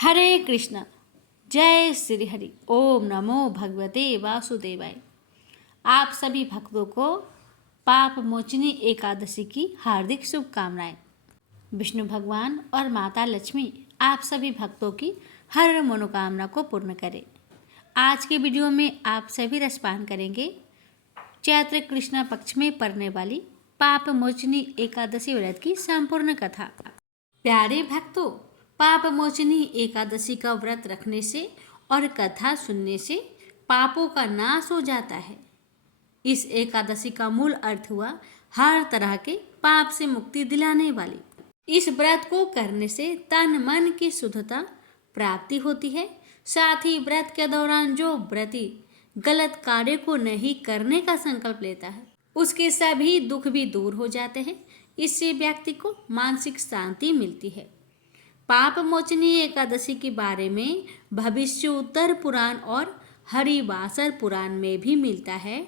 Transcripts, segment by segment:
हरे कृष्ण। जय श्री हरि। ओम नमो भगवते वासुदेवाय। आप सभी भक्तों को पाप मोचनी एकादशी की हार्दिक शुभकामनाएं। विष्णु भगवान और माता लक्ष्मी आप सभी भक्तों की हर मनोकामना को पूर्ण करें। आज के वीडियो में आप सभी रसपान करेंगे चैत्र कृष्ण पक्ष में पड़ने वाली पाप मोचनी एकादशी व्रत की संपूर्ण कथा। प्यारे भक्तों, पाप मोचनी एकादशी का व्रत रखने से और कथा सुनने से पापों का नाश हो जाता है। इस एकादशी का मूल अर्थ हुआ हर तरह के पाप से मुक्ति दिलाने वाली। इस व्रत को करने से तन मन की शुद्धता प्राप्ति होती है। साथ ही व्रत के दौरान जो व्रती गलत कार्य को नहीं करने का संकल्प लेता है उसके सभी दुख भी दूर हो जाते हैं। इससे व्यक्ति को मानसिक शांति मिलती है। पाप मोचनी एकादशी के बारे में भविष्य उत्तर पुराण और हरिवासर पुराण में भी मिलता है।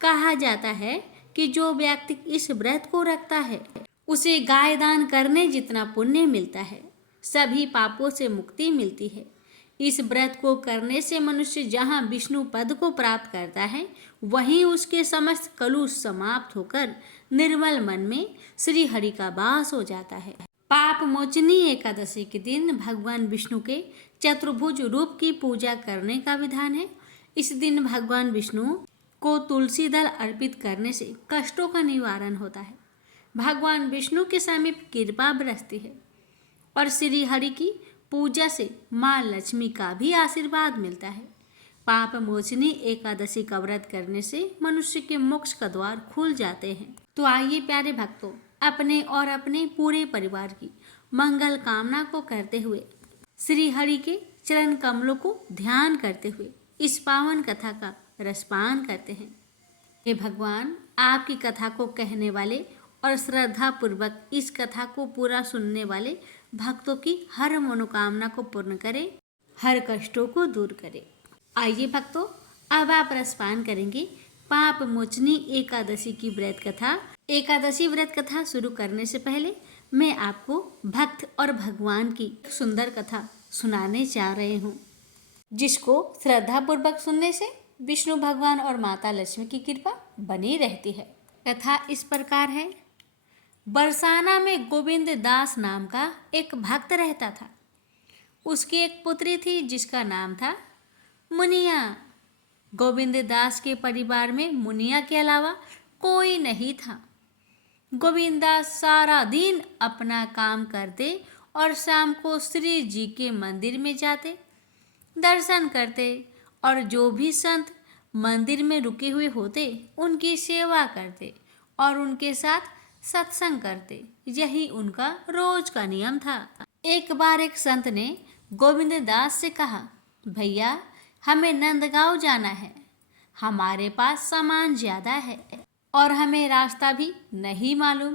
कहा जाता है कि जो व्यक्ति इस व्रत को रखता है उसे गाय दान करने जितना पुण्य मिलता है। सभी पापों से मुक्ति मिलती है। इस व्रत को करने से मनुष्य जहाँ विष्णु पद को प्राप्त करता है वहीं उसके समस्त कलुष समाप्त होकर निर्मल मन में श्री हरि का वास हो जाता है। पाप मोचनी एकादशी के दिन भगवान विष्णु के चतुर्भुज रूप की पूजा करने का विधान है। इस दिन भगवान विष्णु को तुलसी दल अर्पित करने से कष्टों का निवारण होता है। भगवान विष्णु के समीप कृपा बरसती है और श्री हरि की पूजा से माँ लक्ष्मी का भी आशीर्वाद मिलता है। पाप मोचनी एकादशी का व्रत करने से मनुष्य के मोक्ष का द्वार खुल जाते हैं। तो आइए प्यारे भक्तों, अपने और अपने पूरे परिवार की मंगल कामना को करते हुए श्री हरि के चरण कमलों को ध्यान करते हुए इस पावन कथा का रसपान करते हैं। हे भगवान, आपकी कथा को कहने वाले और श्रद्धा पूर्वक इस कथा को पूरा सुनने वाले भक्तों की हर मनोकामना को पूर्ण करे, हर कष्टों को दूर करे। आइए भक्तों, अब आप रसपान करेंगे पाप मोचनी एकादशी की व्रत कथा। एकादशी व्रत कथा शुरू करने से पहले मैं आपको भक्त और भगवान की सुंदर कथा सुनाने जा रहे हूँ, जिसको श्रद्धा पूर्वक सुनने से विष्णु भगवान और माता लक्ष्मी की कृपा बनी रहती है। कथा इस प्रकार है। बरसाना में गोविंद दास नाम का एक भक्त रहता था। उसकी एक पुत्री थी जिसका नाम था मुनिया। गोविंद दास के परिवार में मुनिया के अलावा कोई नहीं था। गोविंद दास सारा दिन अपना काम करते और शाम को श्री जी के मंदिर में जाते, दर्शन करते और जो भी संत मंदिर में रुके हुए होते उनकी सेवा करते और उनके साथ सत्संग करते। यही उनका रोज का नियम था। एक बार एक संत ने गोविंद दास से कहा, भैया, हमें नंदगांव जाना है। हमारे पास सामान ज़्यादा है और हमें रास्ता भी नहीं मालूम,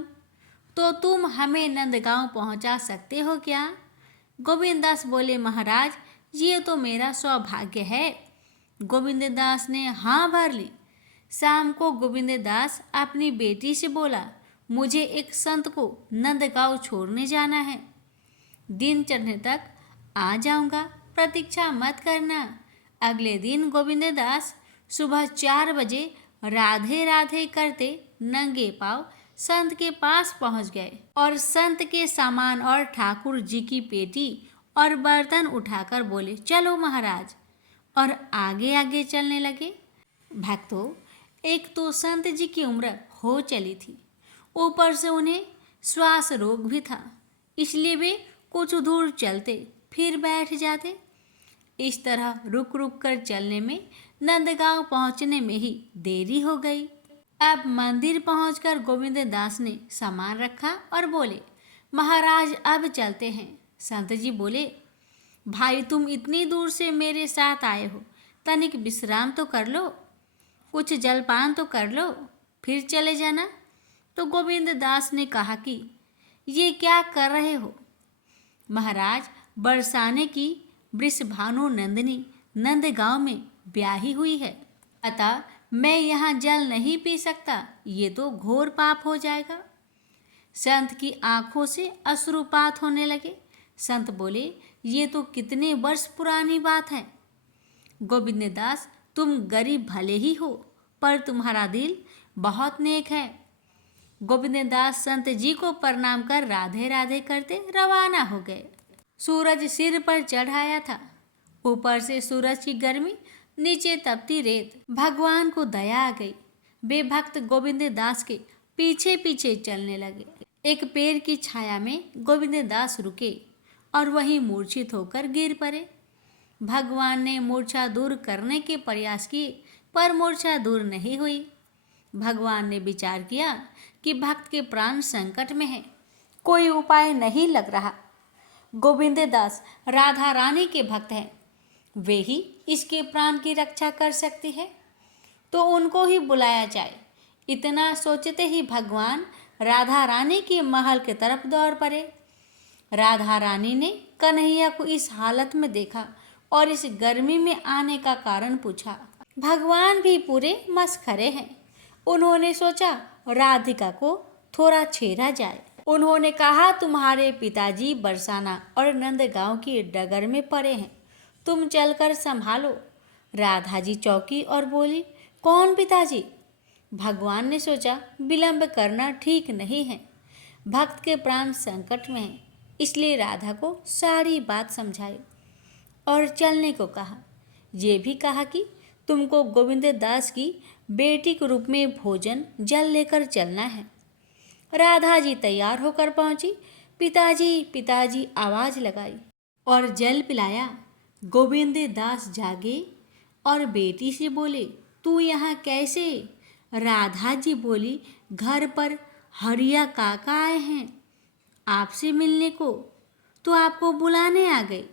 तो तुम हमें नंदगांव पहुंचा सकते हो क्या? गोविंद दास बोले, महाराज, ये तो मेरा सौभाग्य है। गोविंद दास ने हाँ भर ली। शाम को गोविंद दास अपनी बेटी से बोला, मुझे एक संत को नंदगांव छोड़ने जाना है। दिन चढ़ने तक आ जाऊंगा, प्रतीक्षा मत करना। अगले दिन गोविंद दास सुबह 4 बजे राधे राधे करते नंगे पांव संत के पास पहुंच गए और संत के सामान और ठाकुर जी की पेटी और बर्तन उठाकर बोले, चलो महाराज, और आगे आगे चलने लगे। भक्तों, एक तो संत जी की उम्र हो चली थी, ऊपर से उन्हें श्वास रोग भी था, इसलिए वे कुछ दूर चलते फिर बैठ जाते। इस तरह रुक रुक कर चलने में नंदगांव पहुंचने में ही देरी हो गई। अब मंदिर पहुंचकर गोविंद दास ने सामान रखा और बोले, महाराज, अब चलते हैं। संत जी बोले, भाई, तुम इतनी दूर से मेरे साथ आए हो, तनिक विश्राम तो कर लो, कुछ जलपान तो कर लो, फिर चले जाना। तो गोविंद दास ने कहा कि ये क्या कर रहे हो महाराज? बरसाने की वृषभानु नंदिनी नंदगांव में ब्याही हुई है, अतः मैं यहाँ जल नहीं पी सकता, ये तो घोर पाप हो जाएगा। संत की आंखों से अश्रुपात होने लगे। संत बोले, ये तो कितने वर्ष पुरानी बात है। गोविंद दास, तुम गरीब भले ही हो, पर तुम्हारा दिल बहुत नेक है। गोविंद दास संत जी को प्रणाम कर राधे राधे करते रवाना हो गए। सूरज सिर पर चढ़ाया था, ऊपर से सूरज की गर्मी, नीचे तपती रेत। भगवान को दया आ गई। वे भक्त गोविंद दास के पीछे पीछे चलने लगे। एक पेड़ की छाया में गोविंद दास रुके और वहीं मूर्छित होकर गिर पड़े। भगवान ने मूर्छा दूर करने के प्रयास किए, पर मूर्छा दूर नहीं हुई। भगवान ने विचार किया कि भक्त के प्राण संकट में है, कोई उपाय नहीं लग रहा। गोविंद दास राधा रानी के भक्त हैं, वे ही इसके प्राण की रक्षा कर सकती है, तो उनको ही बुलाया जाए। इतना सोचते ही भगवान राधा रानी के महल की तरफ दौड़ पड़े। राधा रानी ने कन्हैया को इस हालत में देखा और इस गर्मी में आने का कारण पूछा। भगवान भी पूरे मस्खरे हैं। उन्होंने सोचा राधिका को थोड़ा छेड़ा जाए। उन्होंने कहा, तुम्हारे पिताजी बरसाना और नंदगांव की डगर में पड़े हैं, तुम चलकर संभालो। राधा जी चौंकी और बोली, कौन पिताजी? भगवान ने सोचा विलंब करना ठीक नहीं है, भक्त के प्राण संकट में हैं, इसलिए राधा को सारी बात समझाई और चलने को कहा। ये भी कहा कि तुमको गोविंद दास की बेटी के रूप में भोजन जल लेकर चलना है। राधा जी तैयार होकर पहुंची। पिताजी पिताजी आवाज लगाई और जल पिलाया। गोविंद दास जागे और बेटी से बोले, तू यहाँ कैसे? राधा जी बोली, घर पर हरिया काका आए हैं आपसे मिलने को, तो आपको बुलाने आ गए।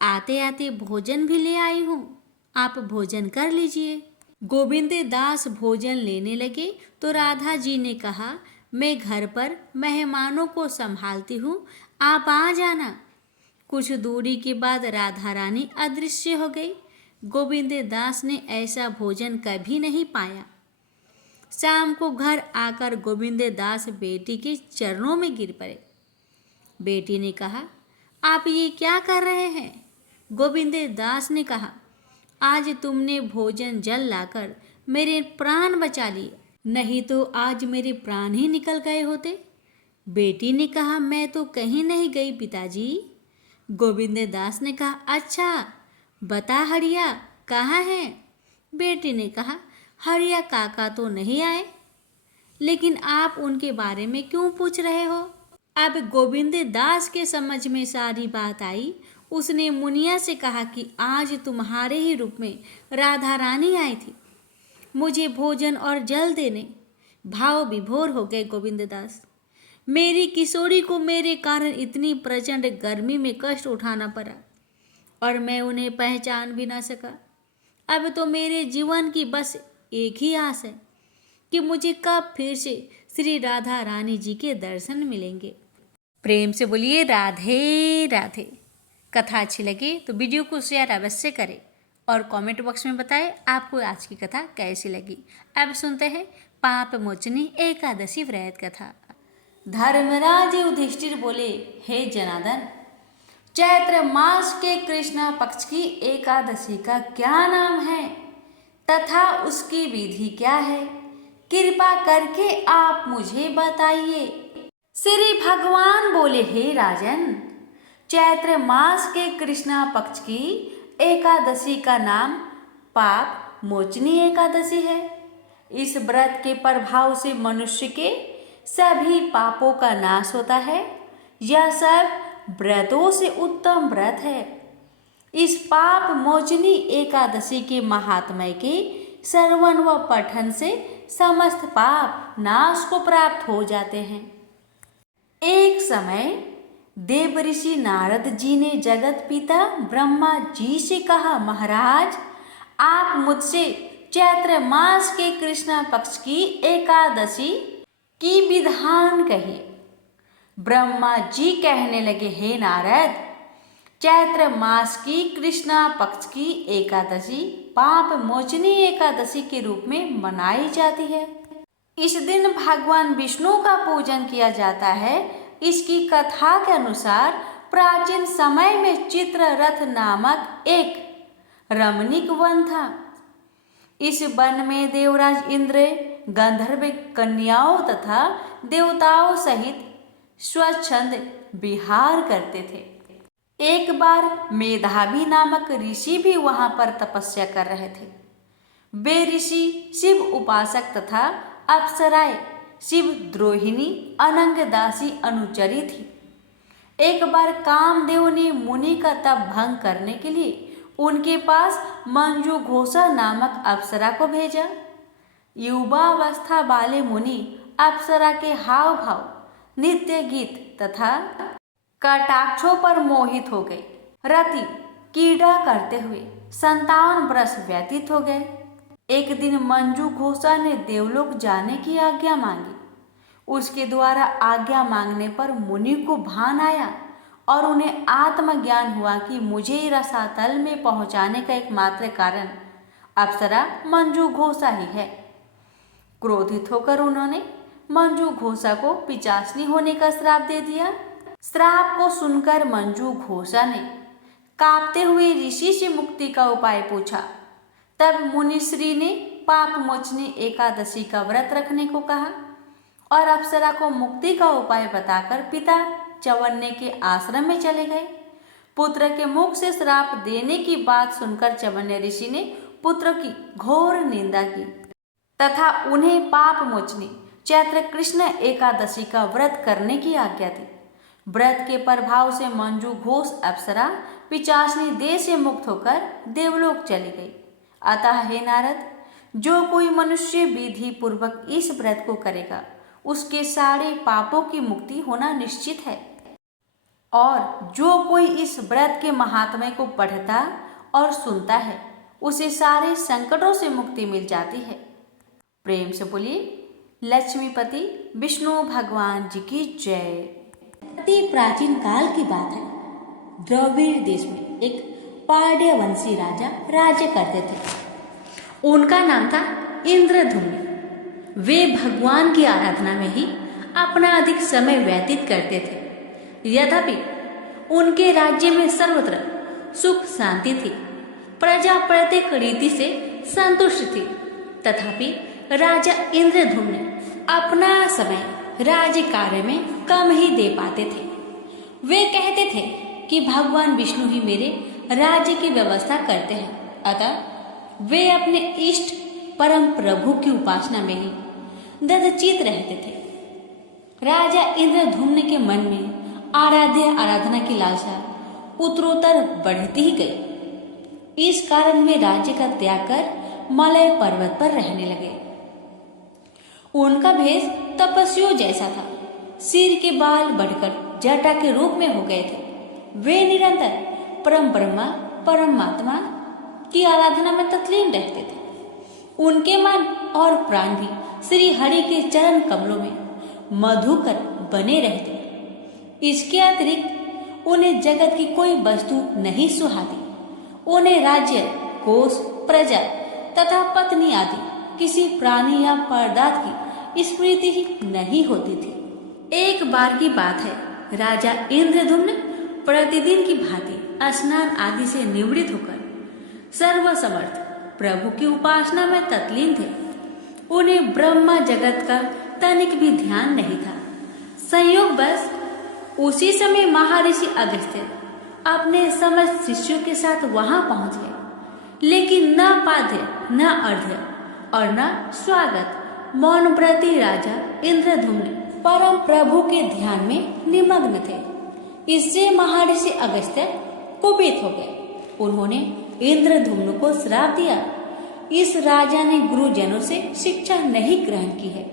आते आते भोजन भी ले आई हूँ, आप भोजन कर लीजिए। गोविंद दास भोजन लेने लगे तो राधा जी ने कहा, मैं घर पर मेहमानों को संभालती हूँ, आप आ जाना। कुछ दूरी के बाद राधा रानी अदृश्य हो गई। गोविंद दास ने ऐसा भोजन कभी नहीं पाया। शाम को घर आकर गोविंद दास बेटी के चरणों में गिर पड़े। बेटी ने कहा, आप ये क्या कर रहे हैं? गोविंद दास ने कहा, आज तुमने भोजन जल लाकर मेरे प्राण बचा लिए, नहीं तो आज मेरे प्राण ही निकल गए होते। बेटी ने कहा, मैं तो कहीं नहीं गई पिताजी। गोविंद दास ने कहा, अच्छा बता हरिया कहाँ है? बेटी ने कहा, हरिया काका तो नहीं आए, लेकिन आप उनके बारे में क्यों पूछ रहे हो? अब गोविंद दास के समझ में सारी बात आई। उसने मुनिया से कहा कि आज तुम्हारे ही रूप में राधा रानी आई थी मुझे भोजन और जल देने। भाव विभोर हो गए गोविंद दास। मेरी किशोरी को मेरे कारण इतनी प्रचंड गर्मी में कष्ट उठाना पड़ा और मैं उन्हें पहचान भी ना सका। अब तो मेरे जीवन की बस एक ही आस है कि मुझे कब फिर से श्री राधा रानी जी के दर्शन मिलेंगे। प्रेम से बोलिए राधे राधे। कथा अच्छी लगे तो वीडियो को शेयर अवश्य करें और कमेंट बॉक्स में बताएं आपको आज की कथा कैसी लगी। अब सुनते हैं पाप मोचनी एकादशी व्रत कथा। धर्मराज युधिष्ठिर बोले, हे जनार्दन, चैत्र मास के कृष्ण पक्ष की एकादशी का क्या नाम है तथा उसकी विधि क्या है? कृपा करके आप मुझे बताइए। श्री भगवान बोले, हे राजन, चैत्र मास के कृष्ण पक्ष की एकादशी का नाम पाप मोचनी एकादशी है। इस व्रत के प्रभाव से मनुष्य के सभी पापों का नाश होता है। यह सब व्रतों से उत्तम व्रत है। इस पाप मोचनी एकादशी के महात्म्य के श्रवण व पठन से समस्त पाप नाश को प्राप्त हो जाते हैं। एक समय देवऋषि नारद जी ने जगत पिता ब्रह्मा जी से कहा, महाराज, आप मुझसे चैत्र मास के कृष्ण पक्ष की एकादशी की विधान कहिए। ब्रह्मा जी कहने लगे, हे नारद, चैत्र मास की कृष्ण पक्ष की एकादशी पाप मोचनी एकादशी के रूप में मनाई जाती है। इस दिन भगवान विष्णु का पूजन किया जाता है। इसकी कथा के अनुसार प्राचीन समय में चित्ररथ नामक एक रमणीक वन था। इस वन में देवराज इंद्र गंधर्व कन्याओं तथा देवताओं सहित स्वच्छंद विहार करते थे। एक बार मेधावी नामक ऋषि भी वहां पर तपस्या कर रहे थे। वे ऋषि शिव उपासक तथा अप्सराएं शिव द्रोहिणी अनंग दासी अनुचरी थी। एक बार कामदेव ने मुनि का तप भंग करने के लिए उनके पास मंजू घोषा नामक अप्सरा को भेजा। युवावस्था वाले मुनि अप्सरा के हाव भाव, नित्य गीत तथा कटाक्षों पर मोहित हो गए। रति कीड़ा करते हुए 57 वर्ष व्यतीत हो गए। एक दिन मंजू घोषा ने देवलोक जाने की आज्ञा मांगी। उसके द्वारा आज्ञा मांगने पर मुनि को भान आया और उन्हें आत्मज्ञान हुआ कि मुझे रसातल में पहुंचाने का एकमात्र कारण अप्सरा मंजू घोषा ही है। क्रोधित होकर उन्होंने मंजू घोषा को पिचासनी होने का श्राप दे दिया। श्राप को सुनकर मंजू घोषा ने कांपते हुए ऋषि से मुक्ति का उपाय पूछा। तब मुनिश्री ने पाप मोचनी एकादशी का व्रत रखने को कहा और अप्सरा को मुक्ति का उपाय बताकर पिता चवन्ने के आश्रम में चले गए। पुत्र के मुख से श्राप देने की बात सुनकर चवन्ने ऋषि ने पुत्र की घोर निंदा की तथा उन्हें पाप मोचनी चैत्र कृष्ण एकादशी का व्रत करने की आज्ञा दी। व्रत के प्रभाव से मंजू घोष अप्सरा पिचासनी देह से मुक्त होकर देवलोक चली गई। अतः हे नारद, जो कोई मनुष्य विधि पूर्वक इस व्रत को करेगा उसके सारे पापों की मुक्ति होना निश्चित है, और जो कोई इस व्रत के महात्म्य को पढ़ता और सुनता है उसे सारे संकटों से मुक्ति मिल जाती है। प्रेम से बोलिए लक्ष्मीपति विष्णु भगवान जी की जय। अति प्राचीन काल की बात है। द्रविड़ देश में एक पांड्यवंशी राजा राज्य करते थे। उनका नाम था इंद्रधुम्न। वे भगवान की आराधना में ही अपना अधिक समय व्यतीत करते थे। यद्यपि उनके राज्य में सर्वत्र सुख शांति थी, प्रजा प्रत्येक रीति से संतुष्ट थी, तथापि राजा इंद्रधुम्न अपना समय राज्य कार्य में कम ही दे पाते थे। वे कहते थे कि भगवान विष्णु ही मेरे राज्य की व्यवस्था करते हैं, अतः वे अपने इष्ट परम प्रभु की उपासना में ही ददचित रहते थे। राजा इंद्रधुम्न के मन में आराध्य आराधना की लालसा उत्तरोत्तर बढ़ती ही गई। इस कारण वे राज्य का त्याग कर मलय पर्वत पर रहने लगे। उनका भेष तपस्वियों जैसा था। सिर के बाल बढ़कर जटा के रूप में हो गए थे। वे निरंतर परम ब्रह्मा परमात्मा की आराधना में तल्लीन रहते थे। उनके मन और प्राण भी श्री हरि के चरण कमलों में मधुकर बने रहते। इसके अतिरिक्त उन्हें जगत की कोई वस्तु नहीं सुहाती। उन्हें राज्य, कोष, प्रजा तथा पत्नी आदि किसी प्राणी या पदार्थ की स्मृति ही नहीं होती थी। एक बार की बात है, राजा इंद्रधुम्न प्रतिदिन की भांति स्नान आदि से निवृत्त होकर सर्वसमर्थ प्रभु की उपासना में तल्लीन थे। उन्हें ब्रह्मा जगत का तनिक भी ध्यान नहीं था। संयोग बस उसी समय महर्षि अगस्त्य अपने समस्त शिष्यों के साथ वहां पहुंच गए, लेकिन न पाद्य न अर्घ्य और न स्वागत। मौनव्रती राजा इंद्रधुम्न परम प्रभु के ध्यान में निमग्न थे। इससे महर्षि अगस्त्य कुपित हो गए। उन्होंने इंद्रधुम्न को श्राप दिया। इस राजा ने गुरुजनों से शिक्षा नहीं ग्रहण की है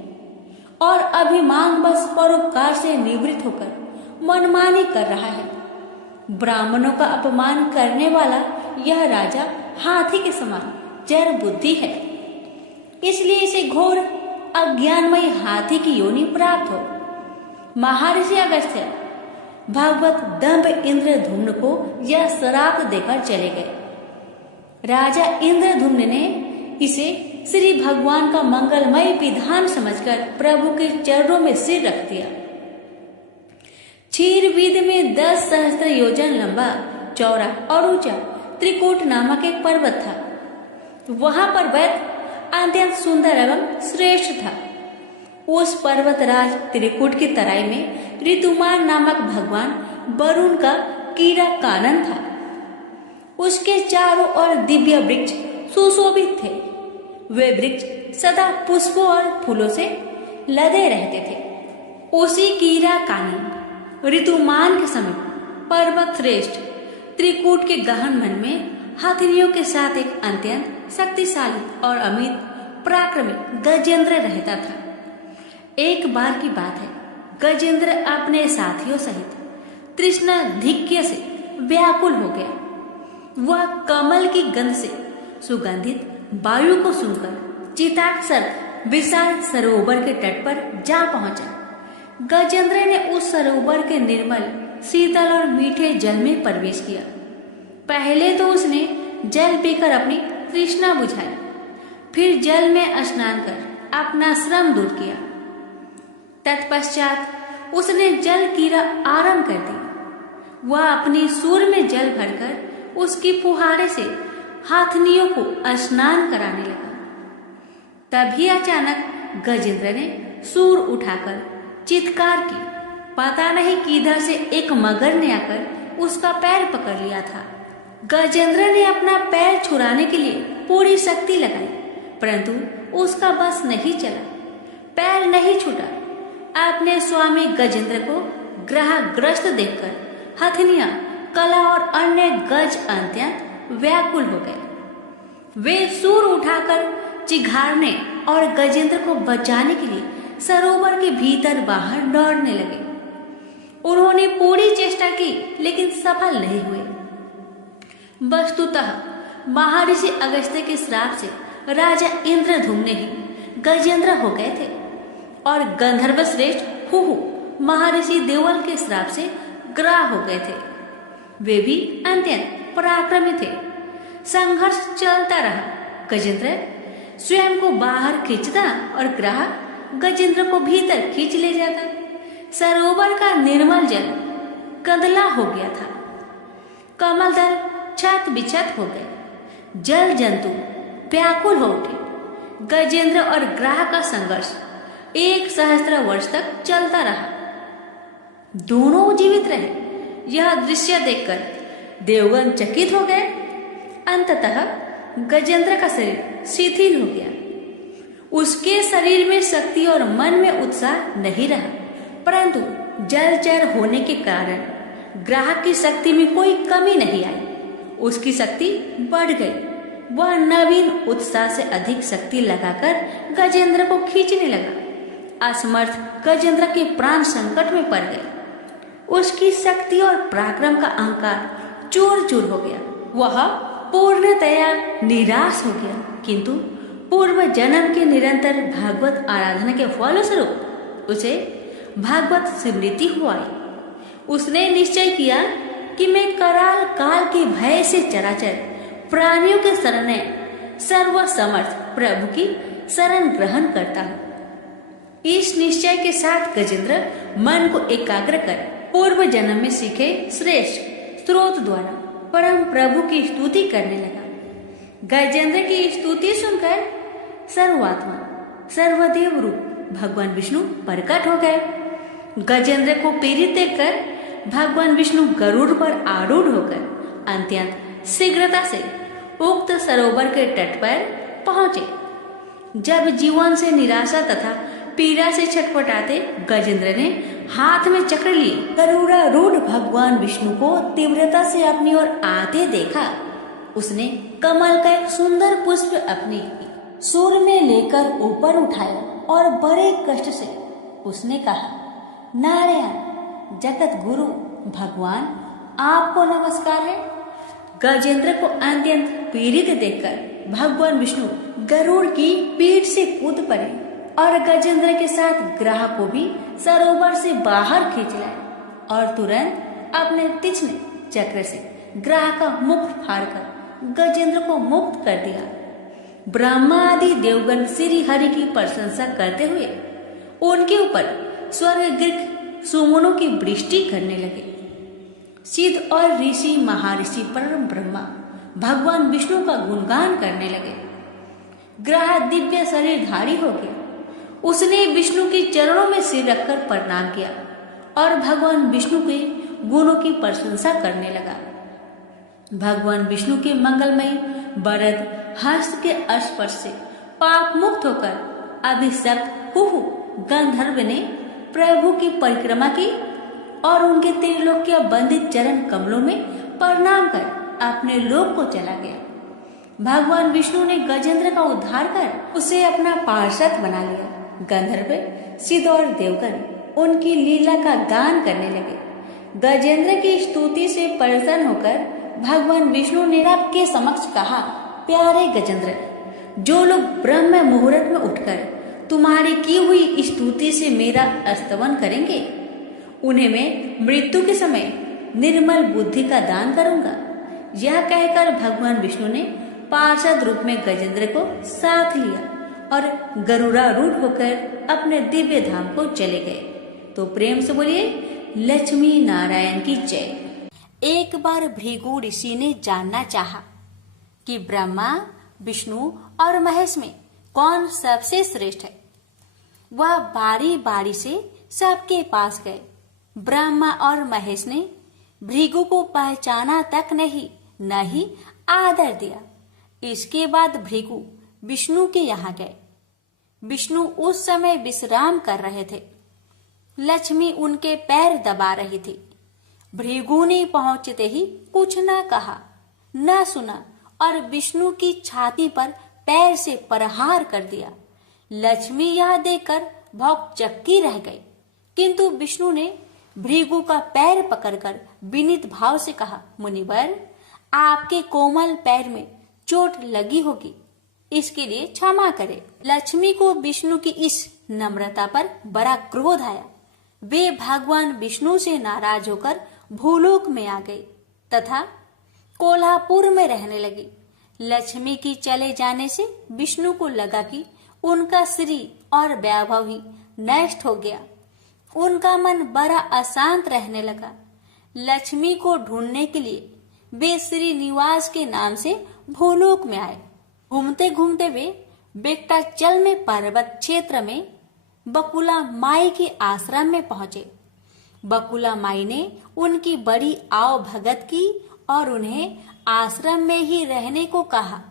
और अभिमान बस परोपकार से निवृत्त होकर मनमानी कर रहा है। ब्राह्मणों का अपमान करने वाला यह राजा हाथी के समान जड़ बुद्धि है, इसलिए इसे घोर अज्ञानमय हाथी की योनि प्राप्त हो। महर्षि अगस्त्य भगवत दंभ इंद्रधुम्न को यह श्राप देकर चले गए। राजा इंद्रधुम्न ने इसे श्री भगवान का मंगलमय विधान समझकर प्रभु के चरणों में सिर रख दिया। क्षीरविद में 10 सहस्त्र योजन लंबा, चौड़ा और ऊंचा त्रिकूट नामक एक पर्वत था। वहां पर वैद्य अत्यंत सुंदर एवं श्रेष्ठ था। उस पर्वतराज त्रिकूट की तराई में ऋतुमान नामक भगवान वरुण का कीड़ा कानन था। उसके चारों ओर दिव्य वृक्ष सुशोभित थे। वे वृक्ष सदा पुष्पों और फूलों से लदे रहते थे। उसी कीड़ा कानन ऋतुमान के समीप पर्वत श्रेष्ठ त्रिकूट के गहन मन में हथनियों के साथ एक अत्यंत शक्तिशाली और अमित पराक्रमी गजेंद्र रहता था। एक बार की बात है, गजेंद्र अपने साथियों सहित तृष्णाधिक्य से व्याकुल हो गया। वह कमल की गंध से सुगंधित वायु को सुनकर चिताक्षर विशाल सरोवर के तट पर जा पहुंचा। गजेंद्र ने उस सरोवर के निर्मल, शीतल और मीठे जल में प्रवेश किया। पहले तो उसने जल पीकर अपनी तृष्णा बुझाई, फिर जल में स्नान कर अपना श्रम दूर किया। तत्पश्चात उसने जल क्रीड़ा आरंभ कर दी। वह अपनी सूर में जल भरकर उसकी फुहारे से हाथनियों को स्नान कराने लगा। तभी अचानक गजेंद्र ने सूर उठाकर चित्कार की। पता नहीं किधर से एक मगर ने आकर उसका पैर पकड़ लिया था। गजेंद्र ने अपना पैर छुड़ाने के लिए पूरी शक्ति लगाई, परंतु उसका बस नहीं चला। पैर नहीं छूटा। अपने स्वामी गजेंद्र को ग्रहग्रस्त देखकर हथनियां, कला और अन्य गज अत्यंत व्याकुल हो गए। वे सूर उठाकर चिघाड़ने और गजेंद्र को बचाने के लिए सरोवर के भीतर बाहर दौड़ने लगे। उन्होंने पूरी चेष्टा की, लेकिन सफल नहीं हुए। वस्तुतः महर्षि अगस्त्य के श्राप से राजा इंद्रधुम्न ही गजेंद्र हो गए थे और गंधर्व श्रेष्ठ हुहु महर्षि देवल के श्राप से ग्राह हो गए थे। वे भी अत्यंत पराक्रमी थे। संघर्ष चलता रहा। गजेंद्र स्वयं को बाहर खींचता और ग्राह गजेंद्र को भीतर खींच ले जाता। सरोवर का निर्मल जल कंदला हो गया था। कमल दल छत बिछत हो गए। जल जंतु व्याकुल हो उठे। गजेंद्र और ग्राह का संघर्ष 1 सहस्त्र वर्ष तक चलता रहा। दोनों जीवित रहे। यह दृश्य देखकर देवगण चकित हो गए। अंततः गजेंद्र का शरीर शिथिल हो गया। उसके शरीर में शक्ति और मन में उत्साह नहीं रहा, परंतु जलचर होने के कारण ग्राहक की शक्ति में कोई कमी नहीं आई। उसकी शक्ति बढ़ गई। वह नवीन उत्साह से अधिक शक्ति लगाकर गजेंद्र को खींचने लगा। असमर्थ गजेंद्र के प्राण संकट में पड़ गए। उसकी शक्ति और पराक्रम का अहंकार चूर चूर हो गया। वह पूर्णतया निराश हो गया, किंतु पूर्व जन्म के निरंतर भागवत आराधना के फलस्वरूप उसे भागवत स्मृति हुआ। उसने निश्चय किया कि मैं कराल काल के भय से चराचर प्राणियों के शरण सर्वसमर्थ प्रभु की शरण ग्रहण करता हूँ। इस निश्चय के साथ गजेंद्र मन को एकाग्र कर पूर्व जन्म में सीखे श्रेष्ठ स्रोत द्वारा परम प्रभु की स्तुति करने लगा। गजेंद्र की स्तुति सुनकर सर्वात्मा सर्वदेव रूप भगवान विष्णु प्रकट हो गए। गजेंद्र को पीड़ित देखकर भगवान विष्णु गरुड़ पर आरूढ़ होकर अत्यंत शीघ्रता से उक्त सरोवर के तट पर पहुंचे। जब जीवन से निराशा तथा पीड़ा से छटपटाते गजेंद्र ने हाथ में चक्र लिए गरुड़ारूढ़ भगवान विष्णु को तीव्रता से अपनी ओर आते देखा। उसने कमल का एक सुंदर पुष्प अपनी सूर में लेकर ऊपर उठाया और बड़े कष्ट से उसने कहा, नारायण जगत गुरु भगवान, आपको नमस्कार है। गजेंद्र को अत्यंत पीड़ित देखकर भगवान विष्णु गरुड़ की पीठ से कूद पड़े और गजेंद्र के साथ ग्राह को भी सरोवर से बाहर खींच लाए और तुरंत अपने तीक्ष्ण चक्र से ग्राह का मुख फाड़कर गजेंद्र को मुक्त कर दिया। ब्रह्मा आदि देवगण श्री हरि की प्रशंसा करते हुए उनके ऊपर स्वर्ग सुमनों की वृष्टि करने लगे। सिद्ध और ऋषि महर्षि परम ब्रह्मा भगवान विष्णु का गुणगान करने लगे। ग्रह दिव्य शरीरधारी हो गया। उसने विष्णु के चरणों में सिर रखकर प्रणाम किया और भगवान विष्णु के गुणों की प्रशंसा करने लगा। भगवान विष्णु के मंगलमय वरद हस्त के स्पर्श से पाप मुक्त होकर अभिषक्त हुहु गंधर्व ने प्रभु की परिक्रमा की और उनके त्रिलोक्य बंदित चरण कमलों में प्रणाम कर अपने लोक को चला गया। भगवान विष्णु ने गजेंद्र का उद्धार कर उसे अपना पार्षद बना लिया। गंधर्व, सिद्ध और देवगण उनकी लीला का गान करने लगे। गजेंद्र की स्तुति से प्रसन्न होकर भगवान विष्णु ने सबके समक्ष कहा, प्यारे गजेंद्र, जो लोग ब्रह्म मुहूर्त में उठकर तुम्हारी की हुई स्तुति से मेरा स्तवन करेंगे, उन्हें मैं मृत्यु के समय निर्मल बुद्धि का दान करूंगा। यह कहकर भगवान विष्णु ने पार्षद रूप में गजेंद्र को साथ लिया और गरुड़ारूढ़ होकर अपने दिव्य धाम को चले गए। तो प्रेम से बोलिए लक्ष्मी नारायण की जय। एक बार भृगु ऋषि ने जानना चाहा कि ब्रह्मा, विष्णु और महेश में कौन सबसे श्रेष्ठ है। वह बारी बारी से सबके पास गए। ब्रह्मा और महेश ने भृगु को पहचाना तक नहीं, न ही आदर दिया। इसके बाद भृगु विष्णु के यहाँ गए। विष्णु उस समय विश्राम कर रहे थे। लक्ष्मी उनके पैर दबा रही थी। भृगु ने पहुंचते ही कुछ न कहा न सुना और विष्णु की छाती पर पैर से प्रहार कर दिया। लक्ष्मी यह देखकर भौंकचक्की रह गई, किंतु विष्णु ने भृगु का पैर पकड़कर विनीत भाव से कहा, मुनिवर, आपके कोमल पैर में चोट लगी होगी, इसके लिए क्षमा करें। लक्ष्मी को विष्णु की इस नम्रता पर बड़ा क्रोध आया। वे भगवान विष्णु से नाराज होकर भूलोक में आ गई तथा कोल्हापुर में रहने लगी। लक्ष्मी की चले जाने से विष्णु को लगा कि उनका श्री और वैभव ही नष्ट हो गया। उनका मन बड़ा अशांत रहने लगा। लक्ष्मी को ढूंढने के लिए वे श्रीनिवास के नाम से भूलोक में आए। घूमते घूमते वे बेक्टाचल में पर्वत क्षेत्र में बकुला माई के आश्रम में पहुंचे। बकुला माई ने उनकी बड़ी आव भगत की और उन्हें आश्रम में ही रहने को कहा।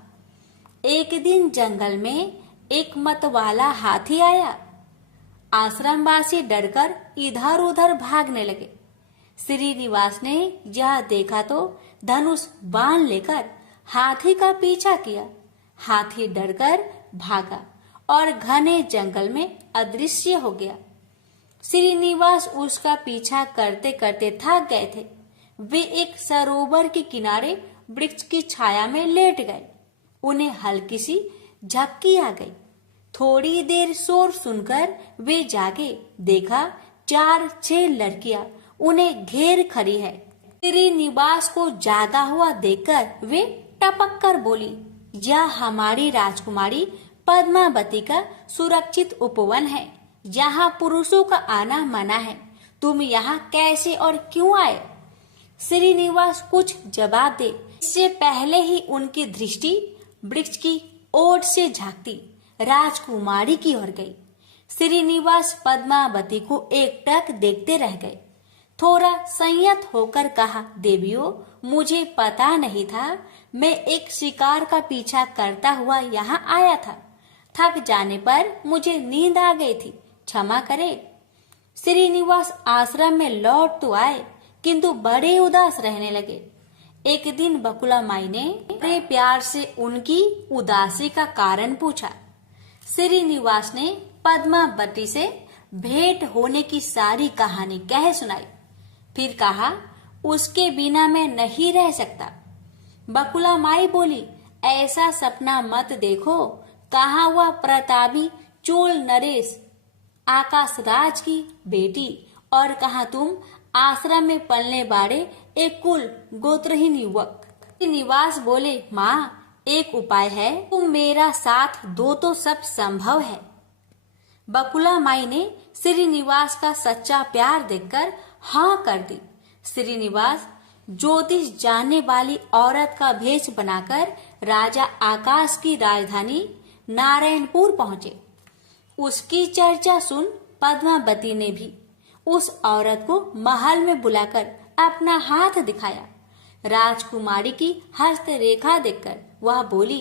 एक दिन जंगल में एक मतवाला हाथी आया। आश्रमवासी डरकर इधर उधर भागने लगे। श्रीनिवास ने यह देखा तो धनुष बाण लेकर हाथी का पीछा किया। हाथी डरकर भागा और घने जंगल में अदृश्य हो गया। श्रीनिवास उसका पीछा करते करते थक गए थे। वे एक सरोवर के किनारे वृक्ष की छाया में लेट गए। उन्हें हल्की सी झपकी आ गई। थोड़ी देर शोर सुनकर वे जागे। देखा 4-6 लड़कियां उन्हें घेर खड़ी है। श्रीनिवास को जागा हुआ देखकर वे टपक कर बोली, यह हमारी राजकुमारी पद्मावती का सुरक्षित उपवन है। यहाँ पुरुषों का आना मना है। तुम यहाँ कैसे और क्यों आए? श्रीनिवास कुछ जवाब दे इससे पहले ही उनकी दृष्टि वृक्ष की ओट से झांकती राजकुमारी की ओर गई। श्रीनिवास पद्मावती को एकटक देखते रह गए। थोड़ा संयत होकर कहा, देवियों, मुझे पता नहीं था। मैं एक शिकार का पीछा करता हुआ यहाँ आया था। थक जाने पर मुझे नींद आ गई थी, क्षमा करे। श्रीनिवास आश्रम में लौट तो आए, किंतु बड़े उदास रहने लगे। एक दिन बकुला माई ने बड़े प्यार से उनकी उदासी का कारण पूछा। श्रीनिवास ने पद्मावती से भेंट होने की सारी कहानी कह सुनाई। फिर कहा, उसके बिना मैं नहीं रह सकता। बकुला माई बोली, ऐसा सपना मत देखो। कहा हुआ प्रतापी चोल नरेश आकाशराज की बेटी, और कहा तुम आश्रम में पलने बाड़े एक कुल गोत्रहीन युवक। श्रीनिवास बोले, माँ, एक उपाय है, तुम मेरा साथ दो तो सब संभव है। बकुला माई ने श्रीनिवास का सच्चा प्यार देखकर हाँ कर दी। श्रीनिवास ज्योतिष जानने वाली औरत का भेष बनाकर राजा आकाश की राजधानी नारायणपुर पहुंचे। उसकी चर्चा सुन पद्मावती ने भी उस औरत को महल में बुलाकर अपना हाथ दिखाया। राजकुमारी की हस्तरेखा देखकर वह बोली,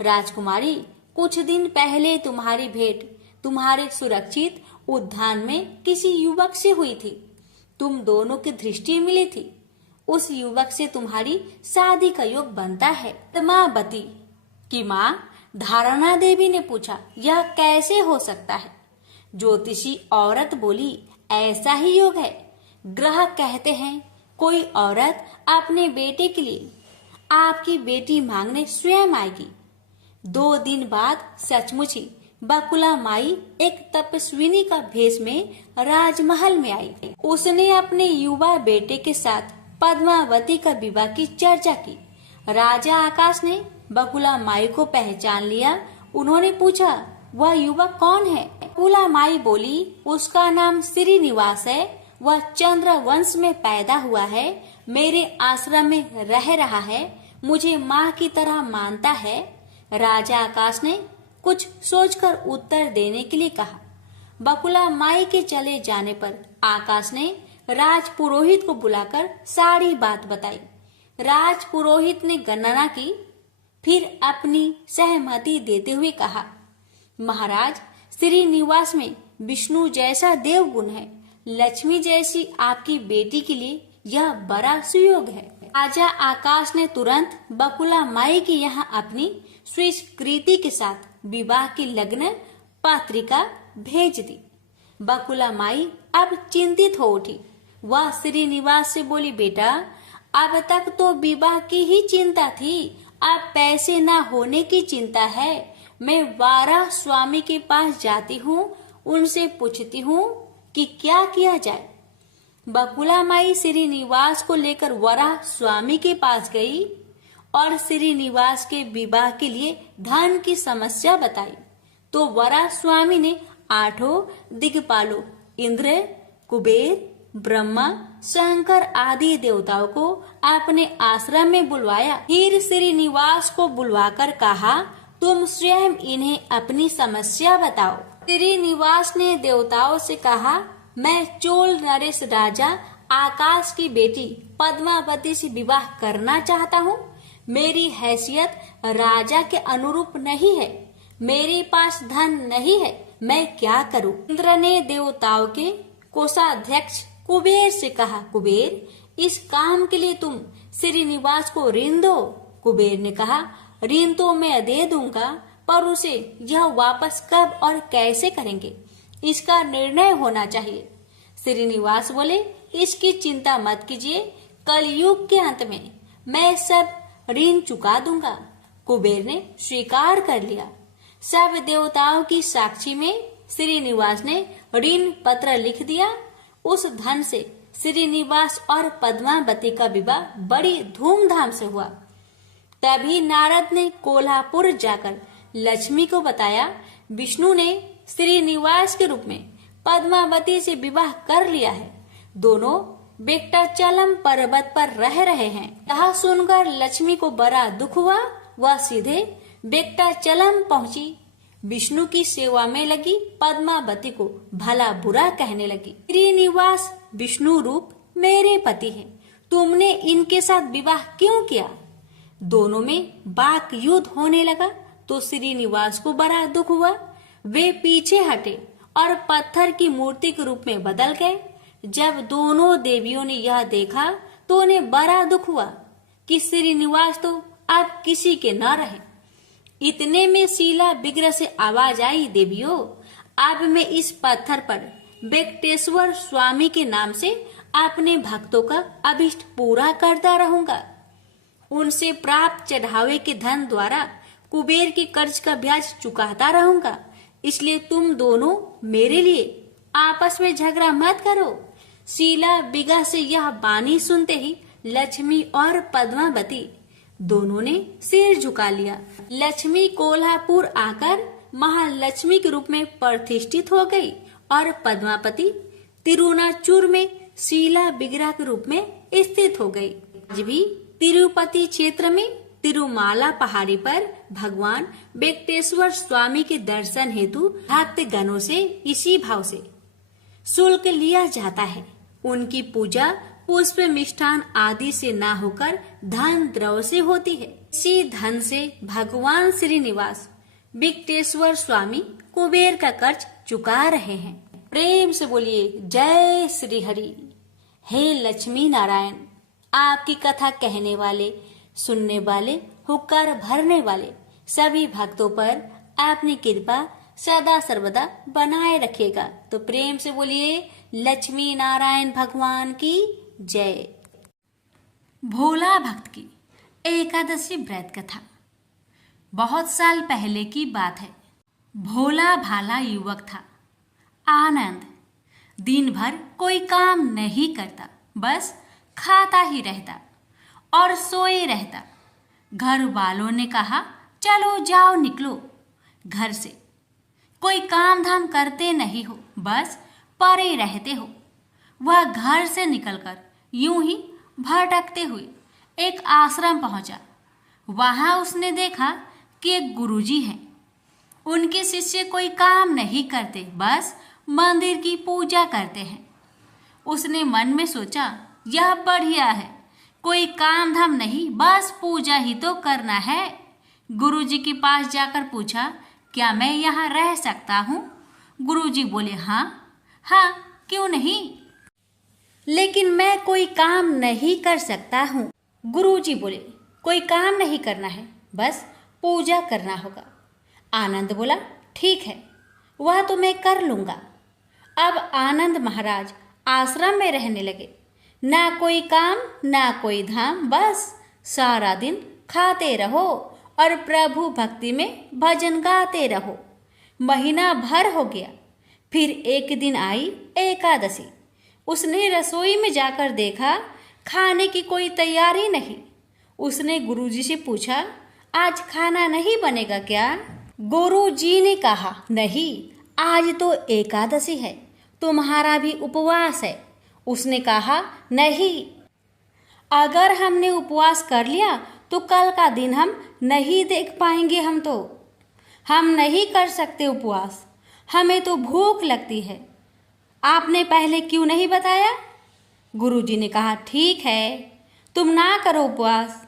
राजकुमारी, कुछ दिन पहले तुम्हारी भेंट तुम्हारे सुरक्षित उद्यान में किसी युवक से हुई थी। तुम दोनों की दृष्टि मिली थी। उस युवक से तुम्हारी शादी का योग बनता है। पद्मावती की माँ धारणा देवी ने पूछा, यह कैसे हो सकता है? ज्योतिषी औरत बोली, ऐसा ही योग है। ग्रह कहते हैं कोई औरत अपने बेटे के लिए आपकी बेटी मांगने स्वयं आएगी। 2 दिन बाद सचमुच ही बकुला माई एक तपस्विनी का भेष में राजमहल में आई। उसने अपने युवा बेटे के साथ पद्मावती का विवाह की चर्चा की। राजा आकाश ने बकुला माई को पहचान लिया। उन्होंने पूछा, वह युवक कौन है? बकुला माई बोली, उसका नाम श्रीनिवास है। वह चंद्र वंश में पैदा हुआ है। मेरे आश्रम में रह रहा है। मुझे माँ की तरह मानता है। राजा आकाश ने कुछ सोचकर उत्तर देने के लिए कहा। बकुला माई के चले जाने पर आकाश ने राज पुरोहित को बुलाकर सारी बात बताई। राज पुरोहित ने गणना की, फिर अपनी सहमति देते हुए कहा, महाराज, श्रीनिवास में विष्णु जैसा देवगुण है। लक्ष्मी जैसी आपकी बेटी के लिए यह बड़ा सुयोग है। राजा आकाश ने तुरंत बकुला माई के यहाँ अपनी स्वीकृति के साथ विवाह की लग्न पत्रिका भेज दी। बकुला माई अब चिंतित हो उठी। वह श्रीनिवास से बोली, बेटा, अब तक तो विवाह की ही चिंता थी, अब पैसे न होने की चिंता है। मैं वाराह स्वामी के पास जाती हूँ, उनसे पूछती हूँ कि क्या किया जाए। बकुला माई श्रीनिवास को लेकर वराह स्वामी के पास गई और श्रीनिवास के विवाह के लिए धन की समस्या बताई। तो वराह स्वामी ने 8 दिक्पालों इंद्र, कुबेर, ब्रह्मा, शंकर आदि देवताओं को अपने आश्रम में बुलवाया। फिर श्रीनिवास को बुलवाकर कहा, तुम स्वयं इन्हें अपनी समस्या बताओ। श्रीनिवास ने देवताओं से कहा, मैं चोल नरेश राजा आकाश की बेटी पद्मावती से विवाह करना चाहता हूँ। मेरी हैसियत राजा के अनुरूप नहीं है। मेरे पास धन नहीं है। मैं क्या करूँ? इंद्र ने देवताओं के कोषाध्यक्ष कुबेर से कहा, कुबेर, इस काम के लिए तुम श्रीनिवास को ऋण दो। कुबेर ने कहा, ऋण तो मैं दे दूंगा, पर उसे यह वापस कब और कैसे करेंगे, इसका निर्णय होना चाहिए। श्रीनिवास बोले, इसकी चिंता मत कीजिए, कलयुग के अंत में मैं सब ऋण चुका दूंगा। कुबेर ने स्वीकार कर लिया। सब देवताओं की साक्षी में श्रीनिवास ने ऋण पत्र लिख दिया। उस धन से श्रीनिवास और पद्मावती का विवाह बड़ी धूमधाम से हुआ। तभी नारद ने कोल्हापुर जाकर लक्ष्मी को बताया, विष्णु ने श्रीनिवास के रूप में पद्मावती से विवाह कर लिया है। दोनों वेंकटाचलम पर्वत पर रह रहे हैं। यह सुनकर लक्ष्मी को बड़ा दुख हुआ। वह सीधे वेंकटाचलम पहुंची, विष्णु की सेवा में लगी, पद्मावती को भला बुरा कहने लगी। श्रीनिवास विष्णु रूप मेरे पति है, तुमने इनके साथ विवाह क्यों किया? दोनों में वाक युद्ध होने लगा तो श्रीनिवास को बड़ा दुख हुआ। वे पीछे हटे और पत्थर की मूर्ति के रूप में बदल गए। जब दोनों देवियों ने यह देखा तो उन्हें बड़ा दुख हुआ कि श्रीनिवास तो अब किसी के न रहे। इतने में शीला विग्रह से आवाज आई, देवियों, अब मैं इस पत्थर पर वेंकटेश्वर स्वामी के नाम से अपने भक्तों का अभिष्ट पूरा करता रहूंगा। उनसे प्राप्त चढ़ावे के धन द्वारा कुबेर के कर्ज का ब्याज चुकाता रहूंगा। इसलिए तुम दोनों मेरे लिए आपस में झगड़ा मत करो। शीला विग्रह से यह बानी सुनते ही लक्ष्मी और पद्मावती दोनों ने सिर झुका लिया। लक्ष्मी कोल्हापुर आकर महालक्ष्मी के रूप में प्रतिष्ठित हो गई और पद्मावती तिरुनाचूर में शीला विग्रह के रूप में स्थित हो गई। आज भी तिरुपति क्षेत्र में तिरुमाला पहाड़ी पर भगवान वेंकटेश्वर स्वामी के दर्शन हेतु भक्तगणों से इसी भाव से शुल्क लिया जाता है। उनकी पूजा पुष्प मिष्ठान आदि से ना होकर धन द्रव्य से होती है। इसी धन से भगवान श्रीनिवास वेंकटेश्वर स्वामी कुबेर का कर्ज चुका रहे हैं। प्रेम से बोलिए जय श्री हरि। हे लक्ष्मी नारायण, आपकी कथा कहने वाले, सुनने वाले, हुक्कार भरने वाले सभी भक्तों पर अपनी कृपा सदा सर्वदा बनाए रखेगा। तो प्रेम से बोलिए लक्ष्मी नारायण भगवान की जय। भोला भक्त की एकादशी व्रत कथा। बहुत साल पहले की बात है। भोला भाला युवक था, आनंद। दिन भर कोई काम नहीं करता, बस खाता ही रहता और सोए रहता। घर वालों ने कहा, चलो जाओ निकलो घर से, कोई काम धाम करते नहीं हो, बस पड़े रहते हो। वह घर से निकलकर यूं ही भटकते हुए एक आश्रम पहुंचा। वहां उसने देखा कि एक गुरुजी हैं। उनके शिष्य कोई काम नहीं करते, बस मंदिर की पूजा करते हैं। उसने मन में सोचा, यह बढ़िया है, कोई काम धाम नहीं, बस पूजा ही तो करना है। गुरुजी के पास जाकर पूछा, क्या मैं यहाँ रह सकता हूँ? गुरुजी बोले, हाँ हाँ, क्यों नहीं, लेकिन मैं कोई काम नहीं कर सकता हूँ। गुरुजी बोले, कोई काम नहीं करना है, बस पूजा करना होगा। आनंद बोला, ठीक है, वह तो मैं कर लूँगा। अब आनंद महाराज आश्रम में रहने लगे। ना कोई काम ना कोई धाम, बस सारा दिन खाते रहो और प्रभु भक्ति में भजन गाते रहो। महीना भर हो गया। फिर एक दिन आई एकादशी। उसने रसोई में जाकर देखा, खाने की कोई तैयारी नहीं। उसने गुरुजी से पूछा, आज खाना नहीं बनेगा क्या? गुरुजी ने कहा, नहीं, आज तो एकादशी है, तुम्हारा भी उपवास है। उसने कहा, नहीं, अगर हमने उपवास कर लिया तो कल का दिन हम नहीं देख पाएंगे। हम नहीं कर सकते उपवास, हमें तो भूख लगती है। आपने पहले क्यों नहीं बताया? गुरुजी ने कहा, ठीक है, तुम ना करो उपवास,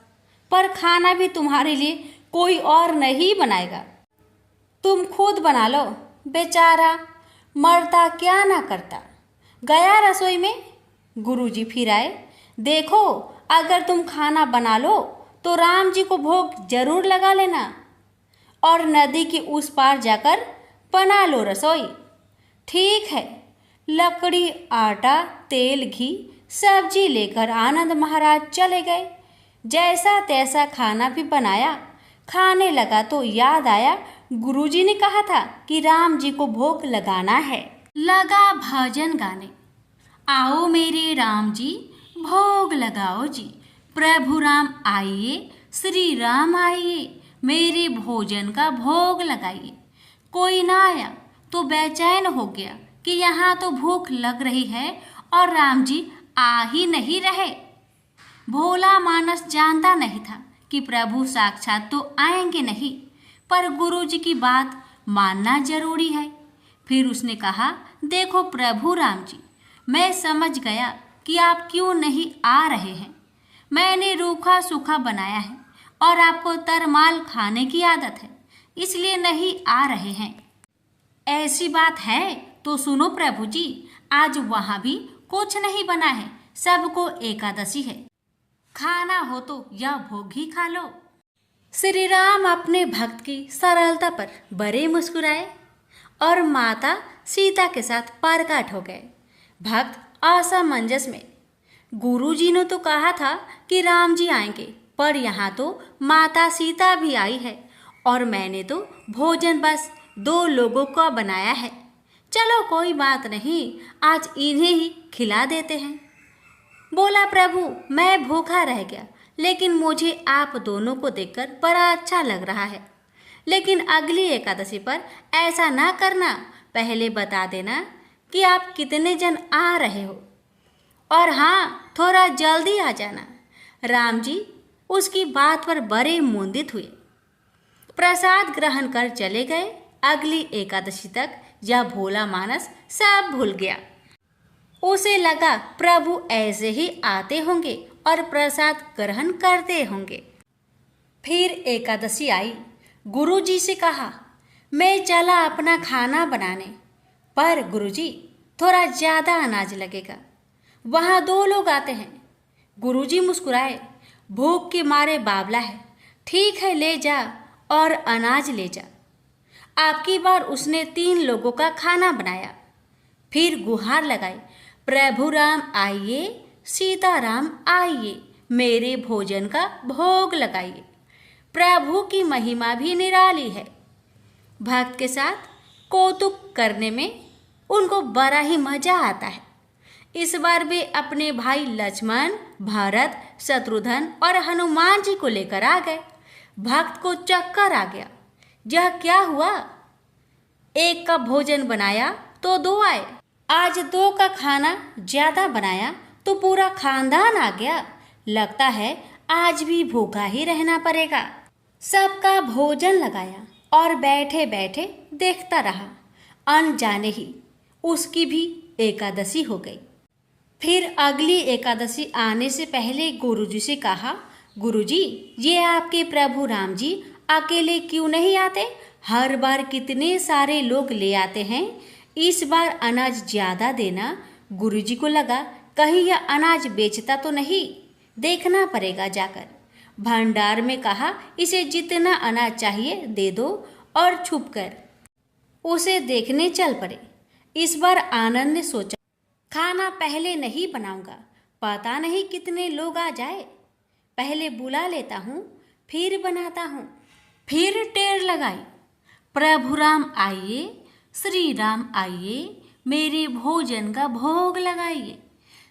पर खाना भी तुम्हारे लिए कोई और नहीं बनाएगा, तुम खुद बना लो। बेचारा मरता क्या ना करता। गया रसोई में। गुरुजी फिर आए, देखो, अगर तुम खाना बना लो तो राम जी को भोग जरूर लगा लेना और नदी के उस पार जाकर बना लो रसोई। ठीक है। लकड़ी, आटा, तेल, घी, सब्जी लेकर आनंद महाराज चले गए। जैसा तैसा खाना भी बनाया। खाने लगा तो याद आया, गुरुजी ने कहा था कि राम जी को भोग लगाना है। लगा भजन गाने, आओ मेरे राम जी भोग लगाओ जी, प्रभु राम आइए, श्री राम आइए, मेरे भोजन का भोग लगाइए। कोई ना आया तो बेचैन हो गया कि यहाँ तो भूख लग रही है और राम जी आ ही नहीं रहे। भोला मानस जानता नहीं था कि प्रभु साक्षात तो आएंगे नहीं, पर गुरुजी की बात मानना जरूरी है। फिर उसने कहा, देखो प्रभु राम जी, मैं समझ गया कि आप क्यों नहीं आ रहे हैं। मैंने रूखा सूखा बनाया है और आपको तरमाल खाने की आदत है, इसलिए नहीं आ रहे हैं। ऐसी बात है तो सुनो प्रभु जी, आज वहाँ भी कुछ नहीं बना है, सबको एकादशी है, खाना हो तो यह भोग ही खा लो। श्री राम अपने भक्त की सरलता पर बड़े मुस्कुराए और माता सीता के साथ प्रकट हो गए। भक्त असमंजस में, गुरुजी ने तो कहा था कि राम जी आएंगे, पर यहाँ तो माता सीता भी आई है और मैंने तो भोजन बस 2 लोगों का बनाया है। चलो कोई बात नहीं, आज इन्हें ही खिला देते हैं। बोला, प्रभु मैं भूखा रह गया, लेकिन मुझे आप दोनों को देखकर बड़ा अच्छा लग रहा है। लेकिन अगली एकादशी पर ऐसा ना करना, पहले बता देना कि आप कितने जन आ रहे हो, और हाँ, थोड़ा जल्दी आ जाना। राम जी उसकी बात पर बड़े मुंदित हुए, प्रसाद ग्रहण कर चले गए। अगली एकादशी तक यह भोला मानस सब भूल गया। उसे लगा प्रभु ऐसे ही आते होंगे और प्रसाद ग्रहण करते होंगे। फिर एकादशी आई। गुरुजी से कहा, मैं चला अपना खाना बनाने, पर गुरुजी थोड़ा ज़्यादा अनाज लगेगा, वहाँ 2 लोग आते हैं। गुरुजी मुस्कुराए, भूख के मारे बावला है, ठीक है ले जा और अनाज ले जा। आपकी बार उसने 3 लोगों का खाना बनाया। फिर गुहार लगाई, प्रभु राम आइए, सीताराम आइए, मेरे भोजन का भोग लगाइए। प्रभु की महिमा भी निराली है। भक्त के साथ कौतुक करने में उनको बड़ा ही मजा आता है। इस बार वे अपने भाई लक्ष्मण, भरत, शत्रुघ्न और हनुमान जी को लेकर आ गए। भक्त को चक्कर आ गया। यह क्या हुआ? एक का भोजन बनाया तो 2 आए, आज 2 का खाना ज्यादा बनाया तो पूरा खानदान आ गया। लगता है आज भी भूखा ही रहना पड़ेगा। सबका भोजन लगाया और बैठे बैठे देखता रहा। अनजाने ही उसकी भी एकादशी हो गई। फिर अगली एकादशी आने से पहले गुरुजी से कहा, गुरुजी ये आपके प्रभु राम जी अकेले क्यों नहीं आते? हर बार कितने सारे लोग ले आते हैं, इस बार अनाज ज्यादा देना। गुरुजी को लगा कहीं यह अनाज बेचता तो नहीं, देखना पड़ेगा जाकर। भंडार में कहा, इसे जितना अनाज चाहिए दे दो, और छुपकर उसे देखने चल पड़े। इस बार आनंद ने सोचा, खाना पहले नहीं बनाऊंगा, पता नहीं कितने लोग आ जाए, पहले बुला लेता हूँ फिर बनाता हूँ। फिर टेर लगाई, प्रभु राम आइए, श्री राम आइए, मेरे भोजन का भोग लगाइए।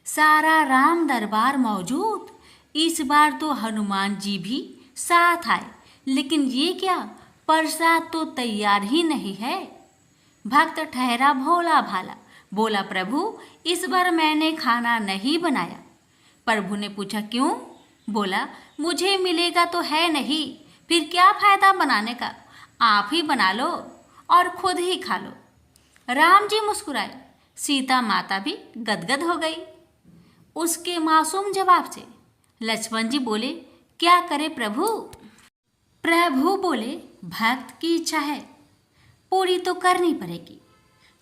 सारा राम दरबार मौजूद। इस बार तो हनुमान जी भी साथ आए, लेकिन ये क्या, प्रसाद तो तैयार ही नहीं है। भक्त ठहरा भोला भाला, बोला, प्रभु इस बार मैंने खाना नहीं बनाया। प्रभु ने पूछा, क्यों? बोला, मुझे मिलेगा तो है नहीं, फिर क्या फायदा बनाने का, आप ही बना लो और खुद ही खा लो। राम जी मुस्कुराए, सीता माता भी गदगद हो गई उसके मासूम जवाब से। लक्ष्मण जी बोले, क्या करे प्रभु? प्रभु बोले, भक्त की इच्छा है, पूरी तो करनी पड़ेगी,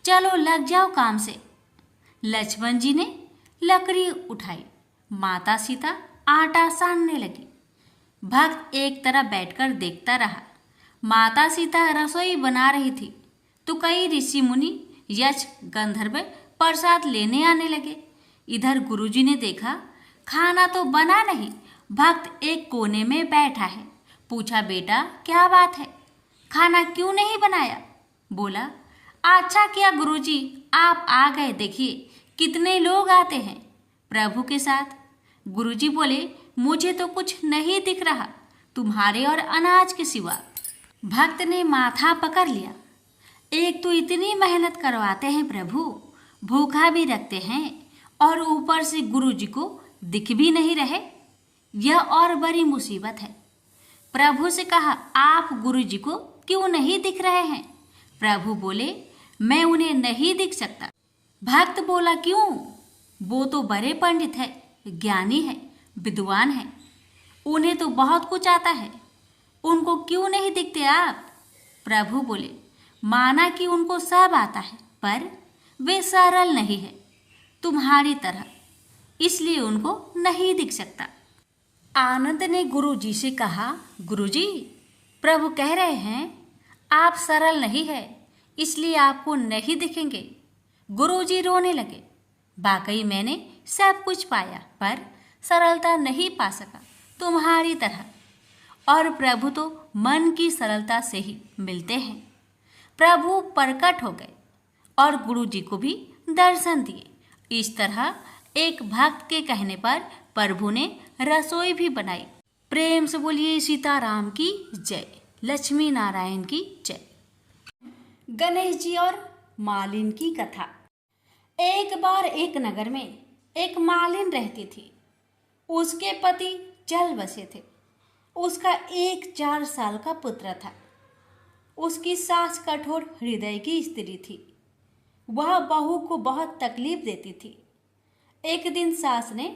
चलो लग जाओ काम से। लक्ष्मण जी ने लकड़ी उठाई, माता सीता आटा सानने लगी। भक्त एक तरफ बैठकर देखता रहा। माता सीता रसोई बना रही थी तो कई ऋषि मुनि, यक्ष, गंधर्व प्रसाद लेने आने लगे। इधर गुरुजी ने देखा खाना तो बना नहीं, भक्त एक कोने में बैठा है। पूछा, बेटा क्या बात है, खाना क्यों नहीं बनाया? बोला, अच्छा किया गुरुजी आप आ गए, देखिए कितने लोग आते हैं प्रभु के साथ। गुरुजी बोले, मुझे तो कुछ नहीं दिख रहा तुम्हारे और अनाज के सिवा। भक्त ने माथा पकड़ लिया, एक तो इतनी मेहनत करवाते हैं प्रभु, भूखा भी रखते हैं और ऊपर से गुरुजी को दिख भी नहीं रहे, यह और बड़ी मुसीबत है। प्रभु से कहा, आप गुरुजी को क्यों नहीं दिख रहे हैं? प्रभु बोले, मैं उन्हें नहीं दिख सकता। भक्त बोला, क्यों? वो तो बड़े पंडित है, ज्ञानी है, विद्वान है, उन्हें तो बहुत कुछ आता है, उनको क्यों नहीं दिखते आप? प्रभु बोले, माना कि उनको सब आता है, पर वे सरल नहीं है तुम्हारी तरह, इसलिए उनको नहीं दिख सकता। आनंद ने गुरुजी से कहा, गुरुजी प्रभु कह रहे हैं आप सरल नहीं है, इसलिए आपको नहीं दिखेंगे। गुरुजी रोने लगे, वाकई मैंने सब कुछ पाया पर सरलता नहीं पा सका तुम्हारी तरह, और प्रभु तो मन की सरलता से ही मिलते हैं। प्रभु प्रकट हो गए और गुरुजी को भी दर्शन दिए। इस तरह एक भक्त के कहने पर प्रभु ने रसोई भी बनाई। प्रेम से बोलिए सीताराम की जय। लक्ष्मी नारायण की जय। गणेश जी और मालिन की कथा। एक बार एक नगर में एक मालिन रहती थी। उसके पति चल बसे थे। उसका एक 4 साल का पुत्र था। उसकी सास कठोर हृदय की स्त्री थी। वह बहू को बहुत तकलीफ देती थी। एक दिन सास ने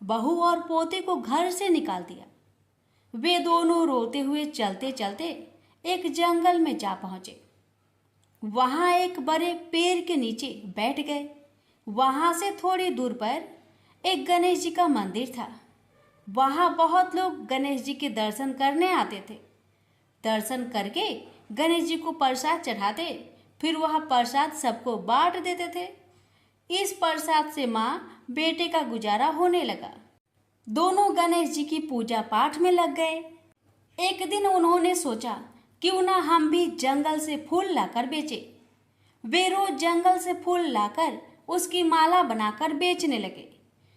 बहू और पोते को घर से निकाल दिया। वे दोनों रोते हुए चलते चलते एक जंगल में जा पहुंचे। वहां एक बड़े पेड़ के नीचे बैठ गए। वहां से थोड़ी दूर पर एक गणेश जी का मंदिर था। वहां बहुत लोग गणेश जी के दर्शन करने आते थे। दर्शन करके गणेश जी को प्रसाद चढ़ाते, फिर वह प्रसाद सबको बांट देते थे। इस प्रसाद से माँ बेटे का गुजारा होने लगा। दोनों गणेश जी की पूजा पाठ में लग गए। एक दिन उन्होंने सोचा क्यों ना हम भी जंगल से फूल लाकर बेचे। वे रोज जंगल से फूल लाकर उसकी माला बनाकर बेचने लगे।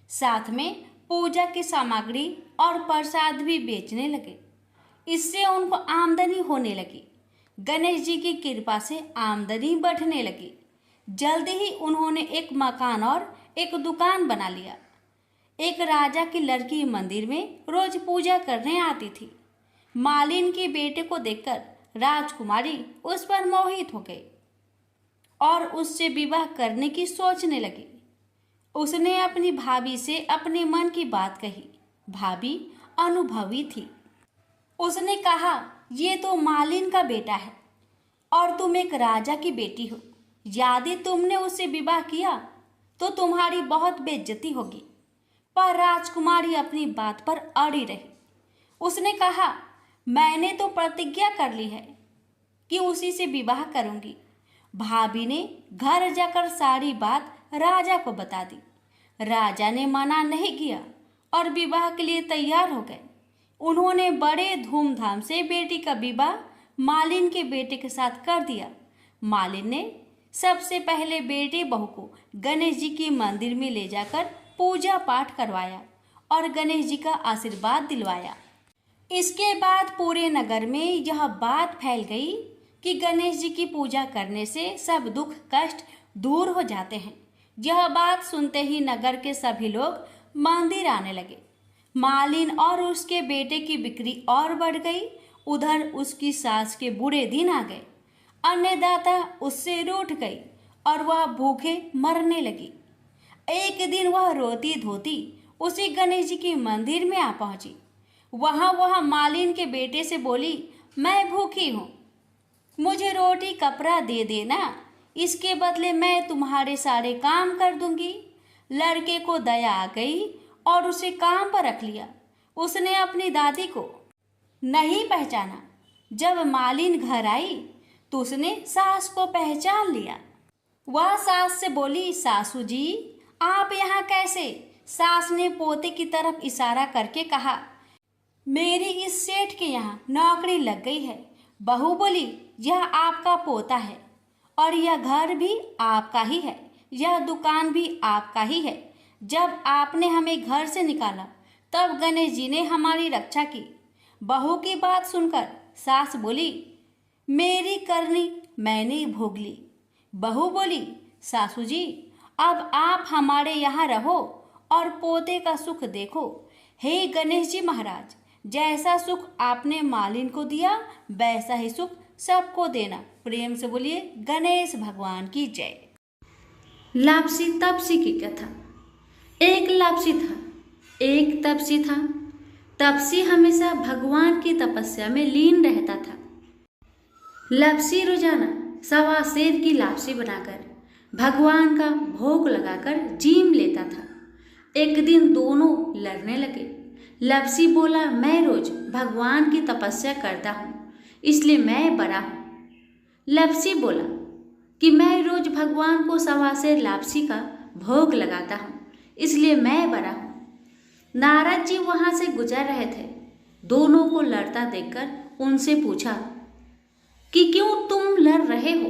साथ में पूजा की सामग्री और प्रसाद भी बेचने लगे। इससे उनको आमदनी होने लगी। गणेश जी की कृपा से आमदनी बढ़ने लगी। जल्दी ही उन्होंने एक मकान और एक दुकान बना लिया। एक राजा की लड़की मंदिर में रोज पूजा करने आती थी। मालिन के बेटे को देखकर राजकुमारी उस पर मोहित हो गई और उससे विवाह करने की सोचने लगी। उसने अपनी भाभी से अपने मन की बात कही। भाभी अनुभवी थी। उसने कहा, ये तो मालिन का बेटा है और तुम एक राजा की बेटी हो। यदि तुमने उससे विवाह किया तो तुम्हारी बहुत बेइज्जती होगी। पर राजकुमारी अपनी बात पर अड़ी रही। उसने कहा, मैंने तो प्रतिज्ञा कर ली है कि उसी से विवाह करूंगी। भाभी ने घर जाकर सारी बात राजा को बता दी। राजा ने मना नहीं किया और विवाह के लिए तैयार हो गए। उन्होंने बड़े धूमधाम से बेटी का विवाह मालिन के बेटे के साथ कर दिया। मालिन ने सबसे पहले बेटे बहू को गणेश जी के मंदिर में ले जाकर पूजा पाठ करवाया और गणेश जी का आशीर्वाद दिलवाया। इसके बाद पूरे नगर में यह बात फैल गई कि गणेश जी की पूजा करने से सब दुख कष्ट दूर हो जाते हैं। यह बात सुनते ही नगर के सभी लोग मंदिर आने लगे। मालिन और उसके बेटे की बिक्री और बढ़ गई। उधर उसकी सास के बुरे दिन आ गए। अन्नदाता उससे रूठ गई और वह भूखे मरने लगी। एक दिन वह रोती धोती उसी गणेश जी के मंदिर में आ पहुंची। वह मालिन के बेटे से बोली, मैं भूखी हूँ, मुझे रोटी कपड़ा दे देना, इसके बदले मैं तुम्हारे सारे काम कर दूंगी। लड़के को दया आ गई और उसे काम पर रख लिया। उसने अपनी दादी को नहीं पहचाना। जब मालिन घर आई तो उसने सास को पहचान लिया। वह सास से बोली, सासू जी आप यहाँ कैसे? सास ने पोते की तरफ इशारा करके कहा, मेरी इस सेठ के यहाँ नौकरी लग गई है। बहू बोली, यह आपका पोता है और यह घर भी आपका ही है, यह दुकान भी आपका ही है। जब आपने हमें घर से निकाला तब गणेश जी ने हमारी रक्षा की। बहू की बात सुनकर सास बोली, मेरी करनी मैंने भोग ली। बहू बोली, सासू जी अब आप हमारे यहाँ रहो और पोते का सुख देखो। हे गणेश जी महाराज, जैसा सुख आपने मालिन को दिया वैसा ही सुख सबको देना। प्रेम से बोलिए गणेश भगवान की जय। लापसी तपसी की कथा। एक लापसी था, एक तपसी था। तपसी हमेशा भगवान की तपस्या में लीन रहता था। लापसी रोजाना सवा सेर की लापसी बनाकर भगवान का भोग लगाकर जीम लेता था। एक दिन दोनों लड़ने लगे। लापसी बोला, मैं रोज भगवान की तपस्या करता हूँ इसलिए मैं बड़ा हूँ। लापसी बोला कि मैं रोज भगवान को सवा सेर लापसी का भोग लगाता हूँ इसलिए मैं बड़ा हूँ। नारद जी वहां से गुजर रहे थे। दोनों को लड़ता देखकर उनसे पूछा कि क्यों तुम लड़ रहे हो?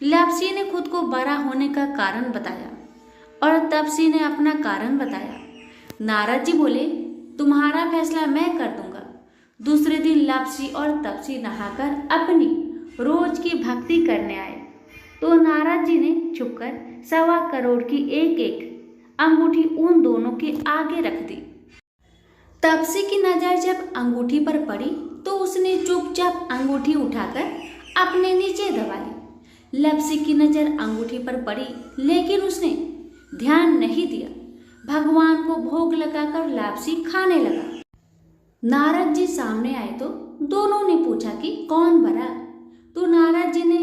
लापसी ने खुद को बड़ा होने का कारण बताया और तपसी ने अपना कारण बताया। नारद जी बोले, तुम्हारा फैसला मैं कर दूंगा। दूसरे दिन लापसी और तपसी नहाकर अपनी रोज की भक्ति करने आए तो नारद जी ने छुपकर 1.25 करोड़ की एक एक अंगूठी उन दोनों के आगे रख दी। तपसी की नजर जब अंगूठी पर पड़ी तो उसने चुपचाप अंगूठी उठाकर अपने नीचे दबा ली। लापसी की नजर अंगूठी पर पड़ी लेकिन उसने ध्यान नहीं दिया। भगवान को भोग लगाकर लापसी खाने लगा। नारद जी सामने आए तो दोनों ने पूछा कि कौन बड़ा, तो नारद जी ने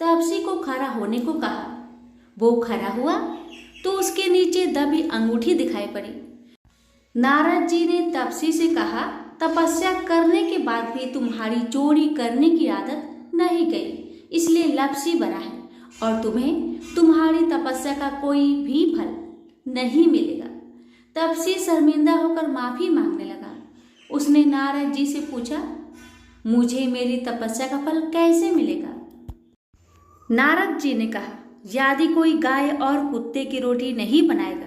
तपसी को खड़ा होने को कहा। वो खड़ा हुआ तो उसके नीचे दबी अंगूठी दिखाई पड़ी। नारद जी ने तपसी से कहा, तपस्या करने के बाद भी तुम्हारी चोरी करने की आदत नहीं गई, इसलिए लापसी बना है और तुम्हें तुम्हारी तपस्या का कोई भी फल नहीं मिलेगा। तपसी शर्मिंदा होकर माफी मांगने लगा। उसने नारद जी से पूछा, मुझे मेरी तपस्या का फल कैसे मिलेगा? नारद जी ने कहा, यदि कोई गाय और कुत्ते की रोटी नहीं बनाएगा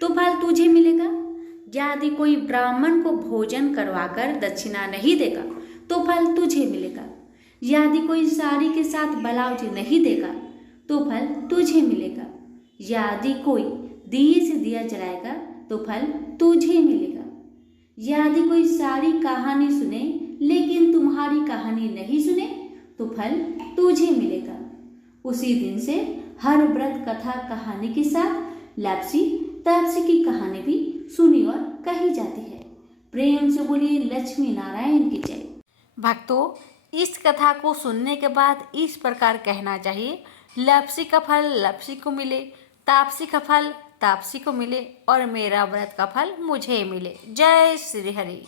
तो फल तुझे मिलेगा। यदि कोई ब्राह्मण को भोजन करवाकर दक्षिणा नहीं देगा तो फल तुझे मिलेगा। यदि कोई साड़ी के साथ ब्लाउज नहीं देगा तो फल तुझे मिलेगा। यदि कोई दिए से दिया जलाएगा तो फल तुझे मिलेगा। यदि कोई सारी कहानी सुने लेकिन तुम्हारी कहानी नहीं सुने तो फल तुझे मिलेगा। उसी दिन से हर व्रत कथा कहानी के साथ लापसी तपसी की कहानी भी सुनी और कही जाती है। प्रेम से बोलिए लक्ष्मी नारायण की जय। भक्तों, इस कथा को सुनने के बाद इस प्रकार कहना चाहिए, लापसी का फल लापसी को मिले, तापसी का फल तापसी को मिले और मेरा व्रत का फल मुझे मिले। जय श्री हरि।